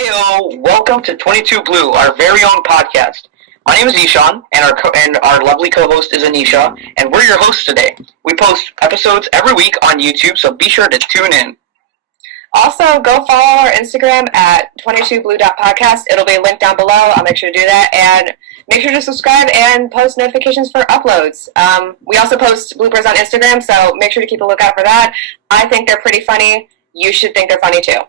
Heyo, welcome to 22 Blue, our very own podcast. My name is Ishan, and our lovely co-host is Anisha, and we're your hosts today. We post episodes every week on YouTube, so be sure to tune in. Also, go follow our Instagram at 22blue.podcast. It'll be linked down below. I'll make sure to do that. And make sure to subscribe and post notifications for uploads. We also post bloopers on Instagram, so make sure to keep a lookout for that. I think they're pretty funny. You should think they're funny too.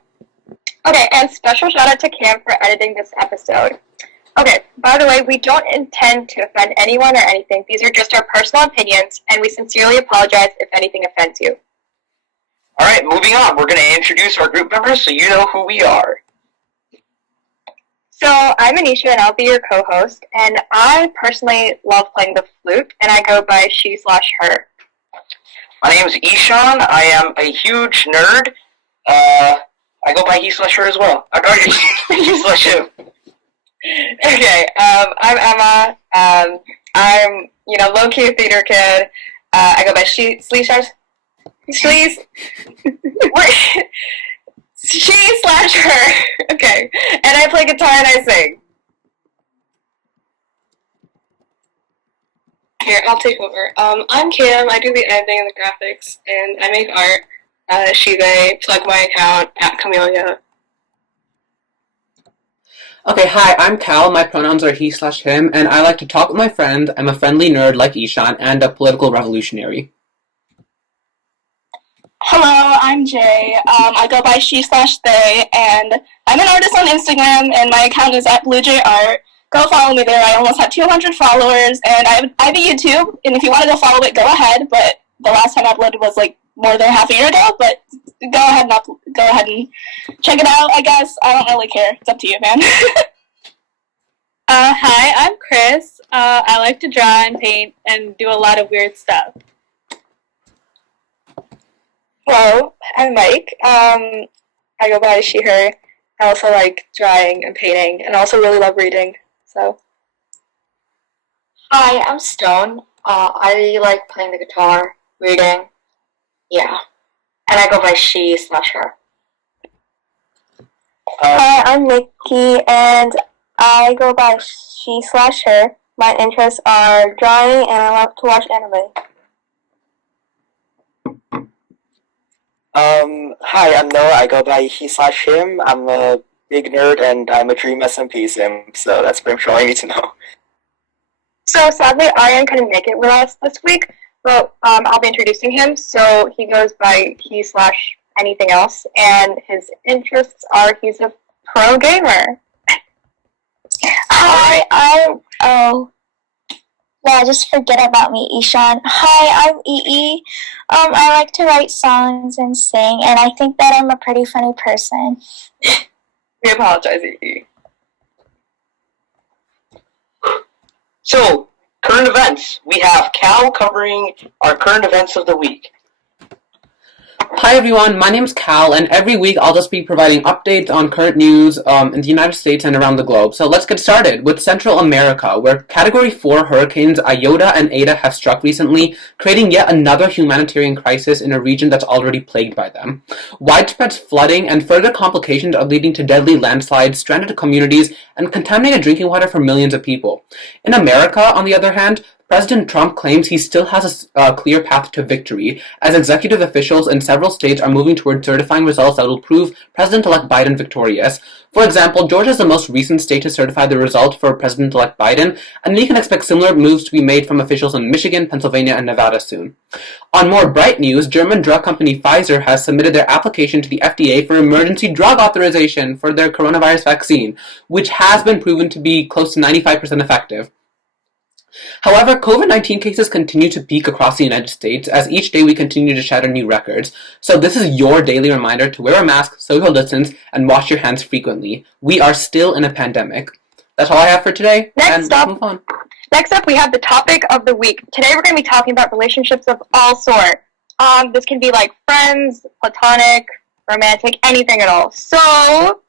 Okay, and special shout out to Cam for editing this episode. Okay, by the way, we don't intend to offend anyone or anything. These are just our personal opinions, and we sincerely apologize if anything offends you. Alright, moving on. We're going to introduce our group members so you know who we are. So, I'm Anisha, and I'll be your co-host, and I personally love playing the flute, and I go by she/her. My name is Ishan. I am a huge nerd. I go by he/her as well. he/him. Okay, I'm Emma. I'm, low-key a theater kid. I go by she/her. She/her. Okay, and I play guitar and I sing. Here, I'll take over. I'm Cam. I do the editing and the graphics, and I make art. They plug my account at Camellia. Okay, hi, I'm Cal. My pronouns are he/him, and I like to talk with my friends. I'm a friendly nerd like Ishan, and a political revolutionary. Hello, I'm Jay. I go by she/they, and I'm an artist on Instagram, and my account is at BlueJArt. Go follow me there. I almost have 200 followers, and I have a YouTube, and if you want to go follow it, go ahead, but the last time I uploaded was more than half a year ago, but go ahead and check it out, I guess. I don't really care. It's up to you, man. Hi, I'm Chris. I like to draw and paint and do a lot of weird stuff. Hello, I'm Mike. I go by she/her. I also like drawing and painting, and also really love reading. So. Hi, I'm Stone. I like playing the guitar, reading. Yeah. And I go by she/her. Hi, I'm Miki, and I go by she/her. My interests are drawing, and I love to watch anime. Hi, I'm Noah. I go by he/him. I'm a big nerd, and I'm a Dream SMP sim, so that's pretty much all I need to know. So sadly, Aryan couldn't make it with us this week, but I'll be introducing him. So he goes by he/anything else, and his interests are he's a pro gamer. Just forget about me, Ishan. Hi, I'm EE. I like to write songs and sing, and I think that I'm a pretty funny person. We apologize, EE. So, current events. We have Cal covering our current events of the week. Hi everyone, my name's Cal, and every week I'll just be providing updates on current news in the United States and around the globe. So let's get started with Central America, where Category 4 hurricanes Iota and Eta have struck recently, creating yet another humanitarian crisis in a region that's already plagued by them. Widespread flooding and further complications are leading to deadly landslides, stranded communities, and contaminated drinking water for millions of people. In America, on the other hand, President Trump claims he still has a clear path to victory, as executive officials in several states are moving toward certifying results that will prove President-elect Biden victorious. For example, Georgia is the most recent state to certify the result for President-elect Biden, and we can expect similar moves to be made from officials in Michigan, Pennsylvania, and Nevada soon. On more bright news, German drug company Pfizer has submitted their application to the FDA for emergency drug authorization for their coronavirus vaccine, which has been proven to be close to 95% effective. However, COVID-19 cases continue to peak across the United States as each day we continue to shatter new records. So this is your daily reminder to wear a mask, social distance, and wash your hands frequently. We are still in a pandemic. That's all I have for today. Next up, we have the topic of the week. Today we're going to be talking about relationships of all sorts. This can be like friends, platonic, romantic, anything at all. So,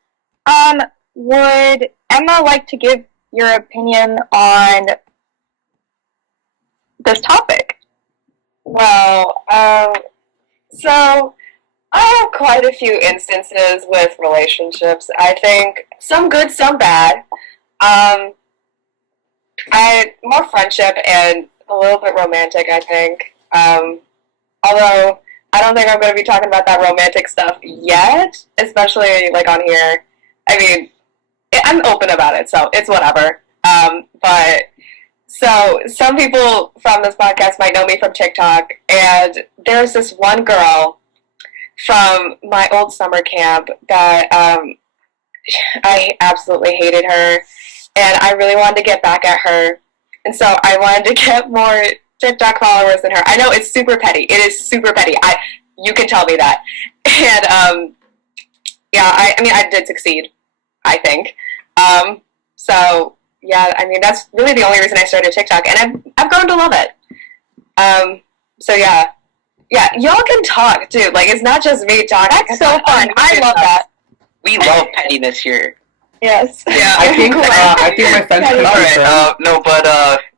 would Emma like to give your opinion on this topic? Well, so I have quite a few instances with relationships. I think some good, some bad. More friendship and a little bit romantic, I think. Although I don't think I'm going to be talking about that romantic stuff yet, especially like on here. I mean, I'm open about it, so it's whatever. But so some people from this podcast might know me from TikTok, and there's this one girl from my old summer camp that I absolutely hated her, and I really wanted to get back at her, and so I wanted to get more TikTok followers than her. I know it's super petty. It is super petty. You can tell me that, and yeah, I mean I did succeed, I think. So yeah, I mean that's really the only reason I started TikTok, and I've grown to love it. So yeah. Yeah, y'all can talk too. Like it's not just me talking. That's so fun. I love that. We love pettiness here. Yes. Yeah, I think my friends can Alright, no, but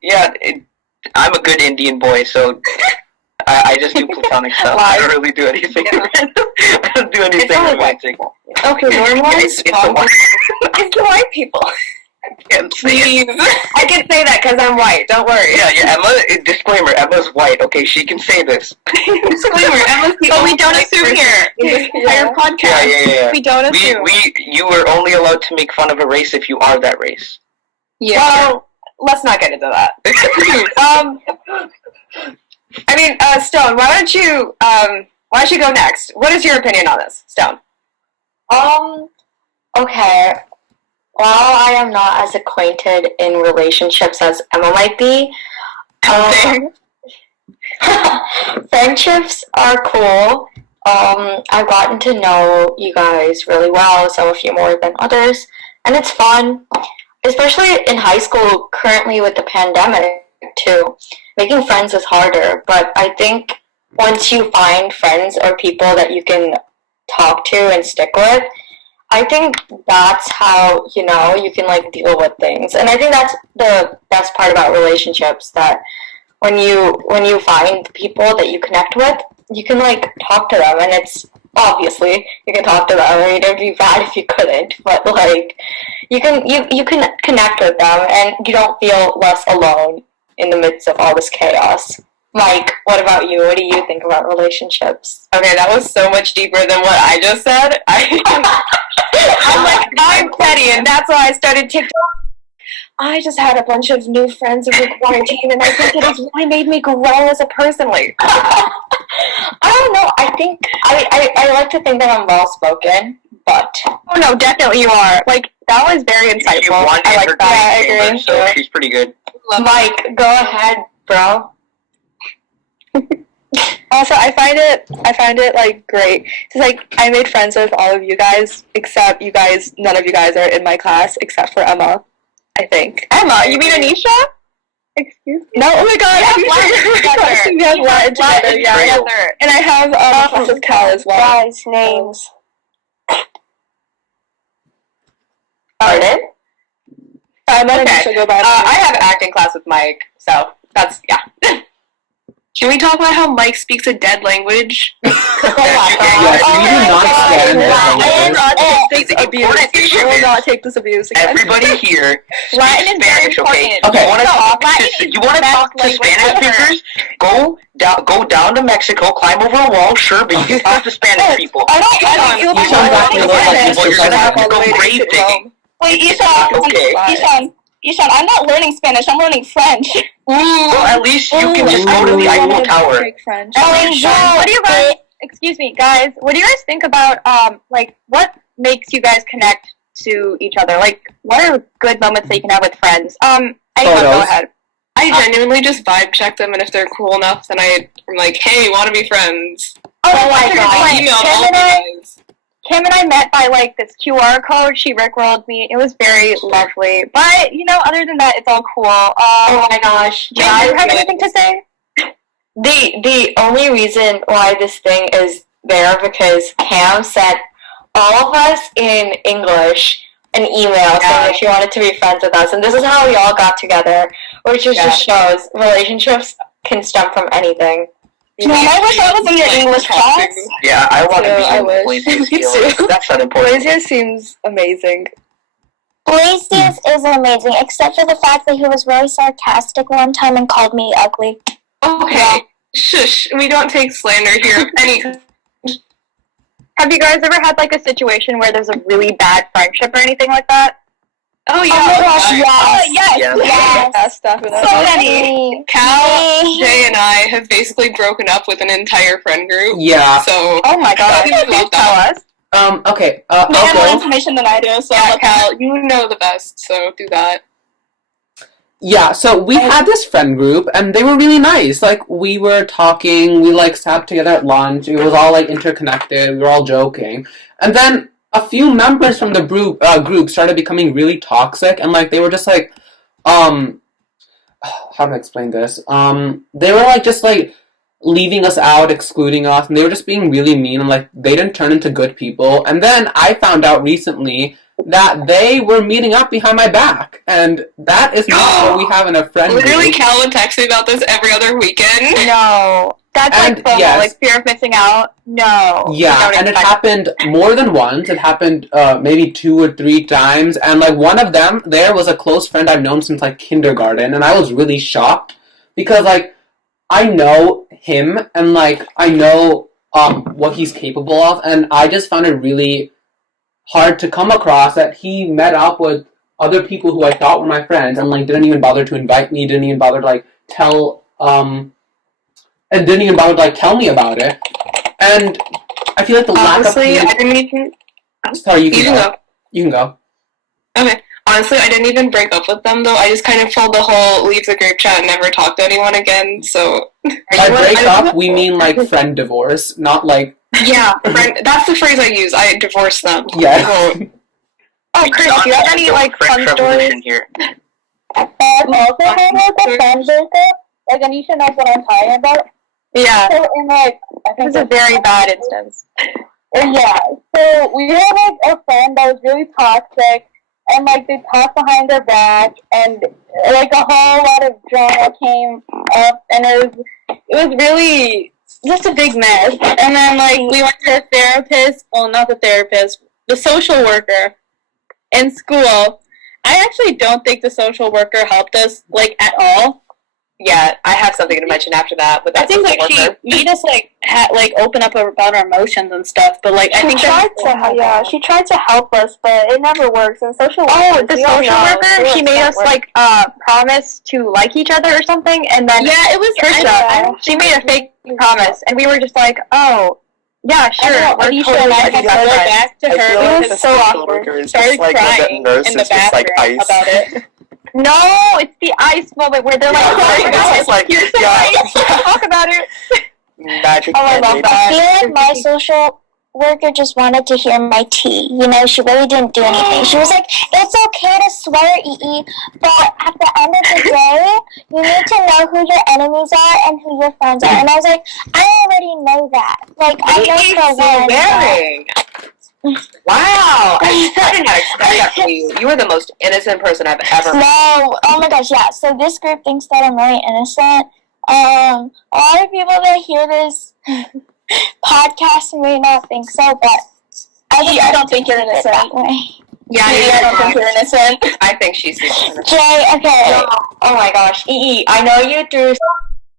yeah, I'm a good Indian boy, so I just do platonic stuff. I don't really do anything. I don't do anything romantic. Okay, normalize. It's the white. It's the white people. I can't say it. I can say that because I'm white. Don't worry. Yeah, Emma. Disclaimer: Emma's white. Okay, she can say this. Disclaimer: Emma's the But we only don't white assume person here. in this entire podcast. Yeah. We don't assume. You are only allowed to make fun of a race if you are that race. Yeah. Well, let's not get into that. I mean, Stone, why don't you go next? What is your opinion on this, Stone? Okay. While I am not as acquainted in relationships as Emma might be, friendships are cool. I've gotten to know you guys really well, some of you more than others, and it's fun, especially in high school currently with the pandemic too. Making friends is harder, but I think once you find friends or people that you can talk to and stick with, I think that's how, you can, like, deal with things. And I think that's the best part about relationships, that when you find people that you connect with, you can, like, talk to them. And it's, obviously, you can talk to them. I mean, it'd be bad if you couldn't. But, like, you can connect with them, and you don't feel less alone in the midst of all this chaos. Mike, what about you? What do you think about relationships? Okay, that was so much deeper than what I just said. I'm petty, and that's why I started TikTok. I just had a bunch of new friends over quarantine, and I think it has really made me grow as a person. Like, I don't know. I think I like to think that I'm well spoken, but Oh no, definitely you are. Like that was very insightful. She won I in like her that. I grade chamber, agree. so she's pretty good. Mike, go ahead, bro. Also, I find it like great. It's like I made friends with all of you guys, except you guys. None of you guys are in my class except for Emma. I think. Emma, you mean Anisha? Excuse me. No, oh my god! We have Latin together, yeah. together. And I have a class with Cal as well. Guys, names. Pardon? I'm not Okay. sure go back. I have acting class with Mike, so that's, yeah. Can we talk about how Mike speaks a dead language? Yes, we do not stand I will not take this abuse again. Everybody here Latin speaks is very Spanish, okay? important. Okay. You want to No, talk Latin to is you want to the talk to best language Spanish ever. speakers? Go down to Mexico, climb over a wall, sure, but you can talk to Spanish people. I don't feel You sound like you're like Well, you're gonna have to all the go way to grave Rome. digging. Wait, Ishan. Okay. Ishan, I'm not learning Spanish. I'm learning French. Well, at least you can just go to the Eiffel Tower. Take French. What do you guys? Excuse me, guys. What do you guys think about like what makes you guys connect to each other? Like, what are good moments that you can have with friends? Anyone, go Photos. ahead. I genuinely just vibe check them, and if they're cool enough, then I'm like, hey, want to be friends? Oh my I god! emailed all Kim of and you guys. Kim and I met by like this QR code. She rickrolled me. It was very lovely. But other than that, it's all cool. Oh my gosh. Jane, do you have anything to say? The only reason why this thing is there because Cam sent all of us in English an email saying that she wanted to be friends with us, and this is how we all got together, which just shows relationships can stem from anything. Man, I wish I was in your English class. Yeah, I want to be I in wish. Blasius Me Skills. too. That's not important. Blasius seems amazing. Blasius is amazing, except for the fact that he was really sarcastic one time and called me ugly. Okay, shush. We don't take slander here of any. Have you guys ever had like a situation where there's a really bad friendship or anything like that? Oh yeah. Oh my gosh, yes. Yes. Yes. That's definitely. So many. Cal, Jay, and I have basically broken up with an entire friend group. Yeah. So. Oh my god. I love that. Tell us. Okay. You have more I'll go. information than I do, so Yeah, Cal, you know the best, so do that. Yeah, so we had this friend group, and they were really nice. Like, we were talking, we, like, sat together at lunch, it was all, like, interconnected, we were all joking. And then a few members from the group started becoming really toxic, and, like, they were just, like, how do I explain this? They were, like, just, like, leaving us out, excluding us, and they were just being really mean, and, like, they didn't turn into good people. And then I found out recently that they were meeting up behind my back, and that is not what we have in a friend Literally, group. Cal would text me about this every other weekend. No. That's And, like FOMO, yes. like fear of missing out. No. Yeah, Don't and it expect- happened more than once. It happened maybe 2 or 3 times, and like one of them there was a close friend I've known since like kindergarten, and I was really shocked because like I know him and like I know what he's capable of, and I just found it really hard to come across that he met up with other people who I thought were my friends and like didn't even bother to invite me, didn't even bother to like tell and didn't even bother to like tell me about it. And I feel like the lack Honestly, of I didn't even. sorry, you You can can go. go. You can go. Okay. Honestly, I didn't even break up with them though. I just kind of pulled the whole leave the group chat and never talk to anyone again. So. By break up, we mean like friend divorce, not like Yeah, friend. That's the phrase I use. I divorced them. yeah. Oh, Chris, do you have any like fun stories? Here. Also, the friend breakup. Like Anisha knows what I'm talking about. Yeah. So in like, I think it's a very bad instance. Yeah, so we had like a friend that was really toxic, and like they talked behind their back, and like a whole lot of drama came up, and it was really just a big mess. And then like we went to a therapist, well not the therapist, the social worker in school. I actually don't think the social worker helped us like at all. Yeah, I have something to mention after that. But I think like she made us like open up about our emotions and stuff, but like I think she tried to help us, but it never works. And social workers, the we all social know, worker, she made us like promise to like each other or something, and then it was Trisha, she made a fake promise, and we were just like, oh, yeah, sure. We're Anisha totally and I like had to best go friends. back to I feel her like because the it's so social awkward. worker is Started just like when crying the nurse in the is just like bathroom ice. about it. No, it's the ice moment where they're like, Yeah, it's just like, here's some yeah. ice. Talk about it. Magic Oh, I love Band-Aid. that. I feel like my social worker just wanted to hear my tea. You know, she really didn't do anything. She was like, it's okay to swear, EE, but at the end of the day, you need to know who your enemies are and who your friends are. And I was like, I already know that. Like, I know for one. Swearing. Wow, I did not expect that from you. You were the most innocent person I've ever met. No, oh my gosh, yeah. So this group thinks that I'm really innocent. A lot of people that hear this podcast may not think so, but I don't think you're innocent. that way. Yeah, I don't think you're innocent. I think she's innocent. Jay, okay. Oh my gosh, EE, I know you threw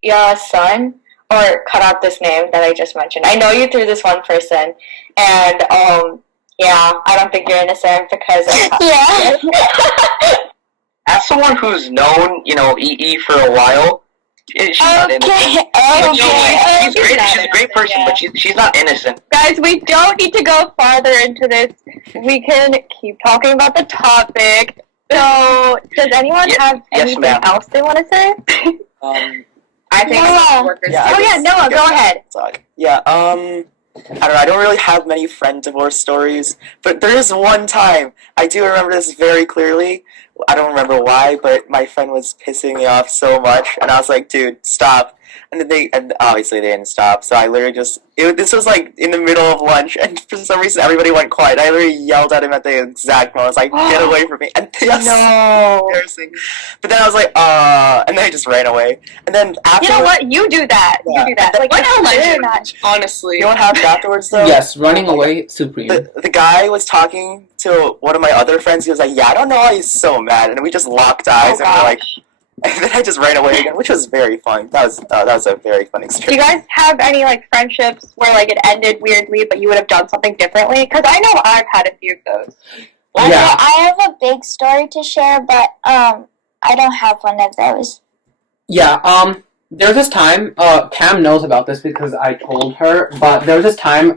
your son, or cut out this name that I just mentioned. I know you threw this one person, and yeah, I don't think you're innocent because Yeah. As someone who's known, EE for a while, she's not innocent. Okay. She's great. She's a great person, but she's not innocent. Guys, we don't need to go farther into this. We can keep talking about the topic. So, does anyone have anything ma'am. else they want to say? I think Noah. workers. Yeah, Oh, yeah, Noah, go ahead. Yeah, I don't know, I don't really have many friend divorce stories, but there is one time, I do remember this very clearly. I don't remember why, but my friend was pissing me off so much, and I was like, dude, stop. and then and obviously they didn't stop. So I literally this was like in the middle of lunch, and for some reason everybody went quiet. I literally yelled at him at the exact moment. I was like, "Get away from me!" And No. embarrassing. But then I was like, and then I just ran away. And then after, You know what? You do that. Yeah. You do that. Like, What a legend, not. honestly. you know what happened afterwards though? Yes, running away, supreme. The guy was talking to one of my other friends. He was like, "Yeah, I don't know why he's so mad," and we just locked eyes and we're like. And then I just ran away again, which was very fun. That was a very fun Do you experience. guys have any like friendships where like it ended weirdly, but you would have done something differently? Because I know I've had a few of those. Okay, Yeah. I have a big story to share, but I don't have one of those. Yeah, there was this time, Pam knows about this because I told her, but there was this time,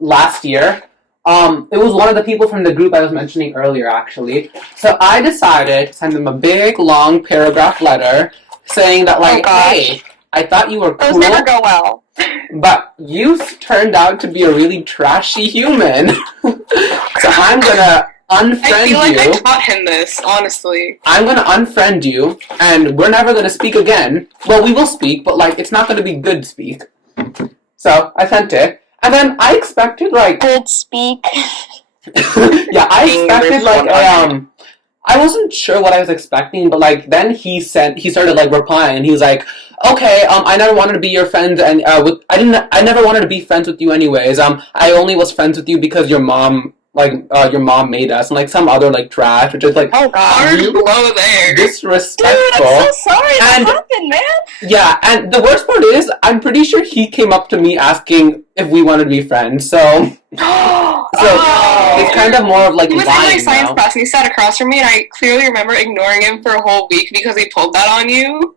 last year, it was one of the people from the group I was mentioning earlier, actually. So I decided to send them a big, long paragraph letter saying that, like, hey, I thought you were Those cool, never go well. but you turned out to be a really trashy human. So I'm gonna unfriend I feel like you. I taught him this, honestly. I'm gonna unfriend you, and we're never gonna speak again. Well, we will speak, but, like, it's not gonna be good speak. So I sent it. And then I expected, like... Good speak. yeah, I expected, like, I wasn't sure what I was expecting, but, like, then he started, like, replying, and he was like, okay, I never wanted to be your friend, and, I never wanted to be friends with you anyways, I only was friends with you because your mom made us, and, like, some other, like, trash, which is, like, Oh god. Hard blow there. disrespectful. Dude, I'm so sorry And- that happened, man. Yeah, and the worst part is, I'm pretty sure he came up to me asking if we wanted to be friends, so it's kind of more of, like, He was in my lying science now. class and he sat across from me and I clearly remember ignoring him for a whole week because he pulled that on you.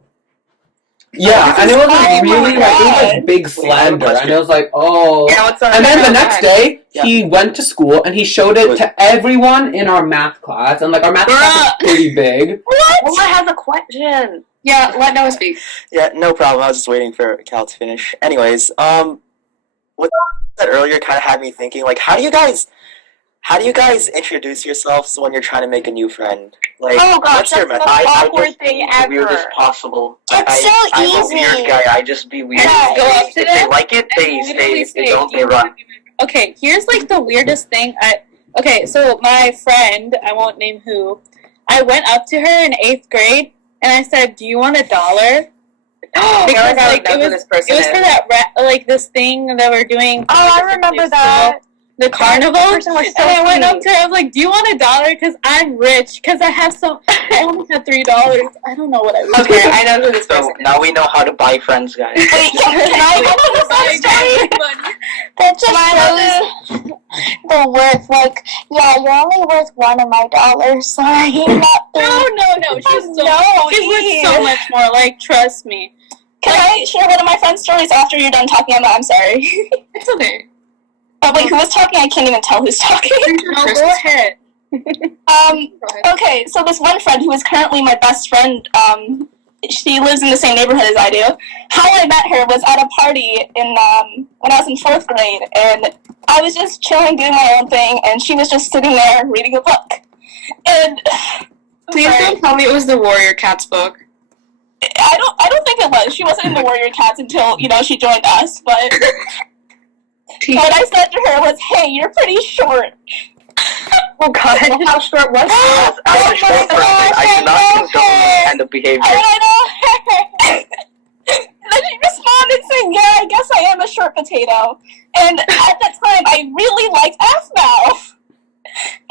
Yeah, and it was, like, Oh my really, like, it was, God. like, big slander, and it was like, oh... Yeah, what's And then the next day, Yeah. he went to school and he showed it to everyone in our math class, and, like, our math class is pretty big. Well, I have a question. Yeah, let Noah speak. Yeah, no problem. I was just waiting for Cal to finish. Anyways, what I said earlier kind of had me thinking, like, how do you guys introduce yourselves when you're trying to make a new friend? Like, Oh gosh, what's your that's the method? most I awkward just thing be the weirdest ever. possible. It's so I'm a easy. weird guy. I just be weird. Yeah, go up to If they them like it, they and stay. literally If they say, don't, "Do they you run. want to be my-" Okay, here's like the weirdest thing. Okay, so my friend, I won't name who, I went up to her in 8th grade and I said, "Do you want $1?" Because like it was for that this thing that we're doing. Oh, I remember that. The carnival. person was so and I went up sweet. to her. I was like, "Do you want $1? Because I'm rich. Because I have some. I only have $3. I don't know what I was." Okay, I know who this So person is. now we know how to buy friends, guys. Wait, can I go to the side story? That just shows the worth. Like, yeah, you're only worth one of my dollars. Sorry, not three. No. She's worth so much more. Like, trust me. Can I share one of my friend's stories after you're done talking, Emma? I'm sorry. It's okay. Oh, wait, who was talking? I can't even tell who's talking. No, go ahead. Okay, so this one friend who is currently my best friend, she lives in the same neighborhood as I do. How I met her was at a party in when I was in 4th grade, and I was just chilling, doing my own thing, and she was just sitting there reading a book. And Please don't tell me it was the Warrior Cats book. I don't think it was. She wasn't in the Warrior Cats until, she joined us, but what I said to her was, "Hey, you're pretty short." Oh god, how short was As a short person, I do not condone this kind of behavior. I know. And then she responded saying, "Yeah, I guess I am a short potato." And at that time, I really liked Aphmau.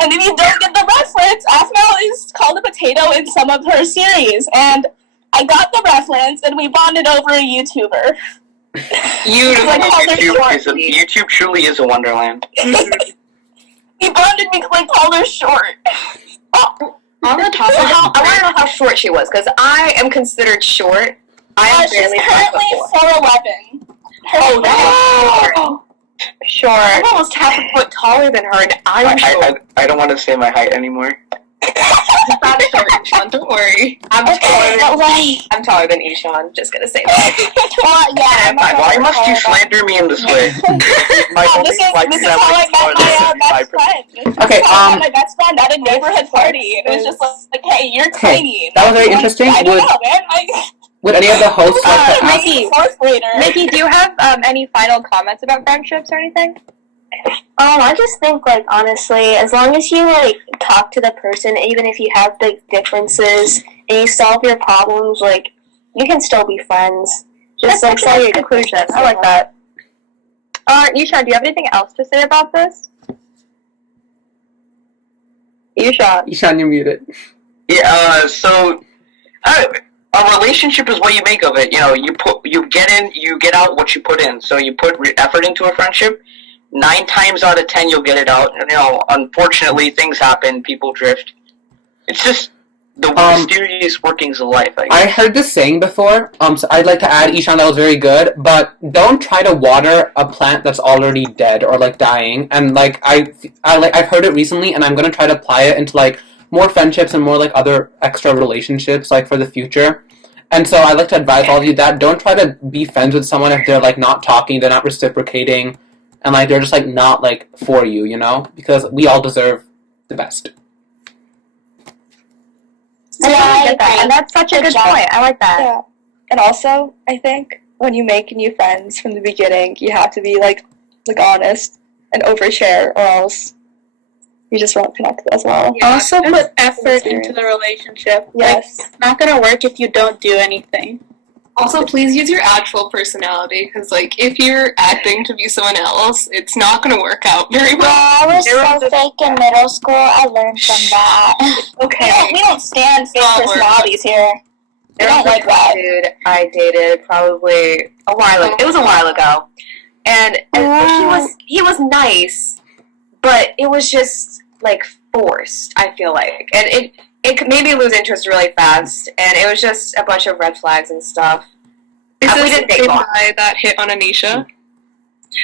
And if you don't get the reference, Aphmau is called a potato in some of her series. And I got the reference, and we bonded over a YouTuber. YouTube truly is a wonderland. He bonded me because I called her short. On the topic, I want to know how short she was, because I am considered short. I am She's barely currently 4'11". Oh, that is short. Short. I'm almost half a foot taller than her, and I'm short. I don't want to say my height anymore. It's not short, Ishan, don't worry. I'm taller than Ishan, just gonna say that. Well, yeah, I'm not Why gonna must you lie. slander me in this way? My only This is flex this is that how I was taller met than my best 65%. friend. Okay, I met my best friend at a neighborhood party. And it was just like, "Hey, you're tiny." That was very interesting. I don't know, man. Would any of the hosts like to ask? Miki, fourth grader. Mickey, do you have any final comments about friendships or anything? I just think, like, honestly, as long as you, like, talk to the person, even if you have big differences, and you solve your problems, like, you can still be friends. Just, like, That's say a your conclusion. differences. I like that. Ishan, do you have anything else to say about this? Ishan. Ishan, you're muted. Yeah. So, a relationship is what you make of it. You know, you get in, you get out what you put in. So you put effort into a friendship. 9 times out of 10, you'll get it out. You know, unfortunately, things happen. People drift. It's just the mysterious workings of life. I guess. I heard this saying before. So I'd like to add, Ishan, that was very good. But don't try to water a plant that's already dead or like dying. And like I've heard it recently, and I'm gonna try to apply it into like more friendships and more like other extra relationships like for the future. And so I'd like to advise all of you that don't try to be friends with someone if they're like not talking, they're not reciprocating, and like they're just like not like for you, you know? Because we all deserve the best. Yeah, I get that. And that's such a good point. I like that. Yeah. And also, I think when you make new friends from the beginning, you have to be like honest and overshare, or else you just won't connect as well. Yeah, also put effort into the relationship. Yes. Like, it's not gonna work if you don't do anything. Also, please use your actual personality, because, like, if you're acting to be someone else, it's not going to work out very well. I was so fake in middle school. I learned from that. Okay, we don't stand fake personalities here. I don't like that. Dude, I dated probably a while ago. It was a while ago, and he was nice, but it was just like forced. I feel like, and it made me lose interest really fast, and it was just a bunch of red flags and stuff. Is We this didn't the take same long. guy that hit on Anisha?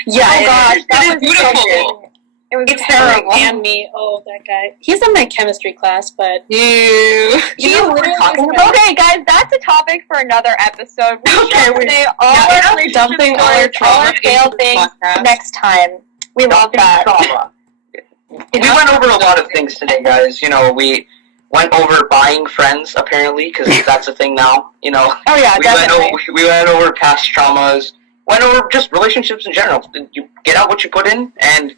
Yeah, Oh, gosh, that It's was beautiful. It was It's terrible. And me, that guy. He's in my chemistry class, but You. You know what we're talking about? Okay, guys, that's a topic for another episode. We Okay, shall we- say all yeah, our enough relationship dumping all our stories, all trauma our failed into this things podcast. next time. We love that. Trauma. We went over a lot of things today, guys. You know, we went over buying friends, apparently, because that's a thing now. You know, Oh yeah, definitely. we went over past traumas, went over just relationships in general. You get out what you put in, and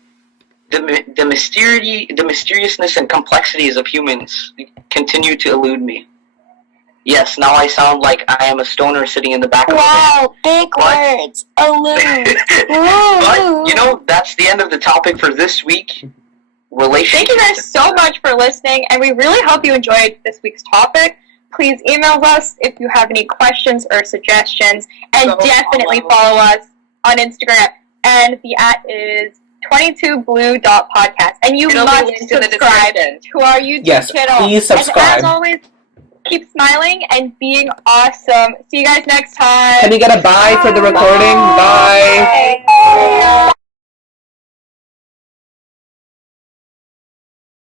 the mysteriousness and complexities of humans continue to elude me. Yes, now I sound like I am a stoner sitting in the back of a van. Wow, big What? words. Allude. But, you know, that's the end of the topic for this week. Thank you guys so much for listening, and we really hope you enjoyed this week's topic. Please email us if you have any questions or suggestions, and Go definitely follow us on Instagram. And the @ is 22blue.podcast. And you It'll be must linked in the subscribe description. to our YouTube Yes, channel. please And as subscribe. always, keep smiling and being awesome. See you guys next time. Can we get a bye for the recording? Bye. Bye.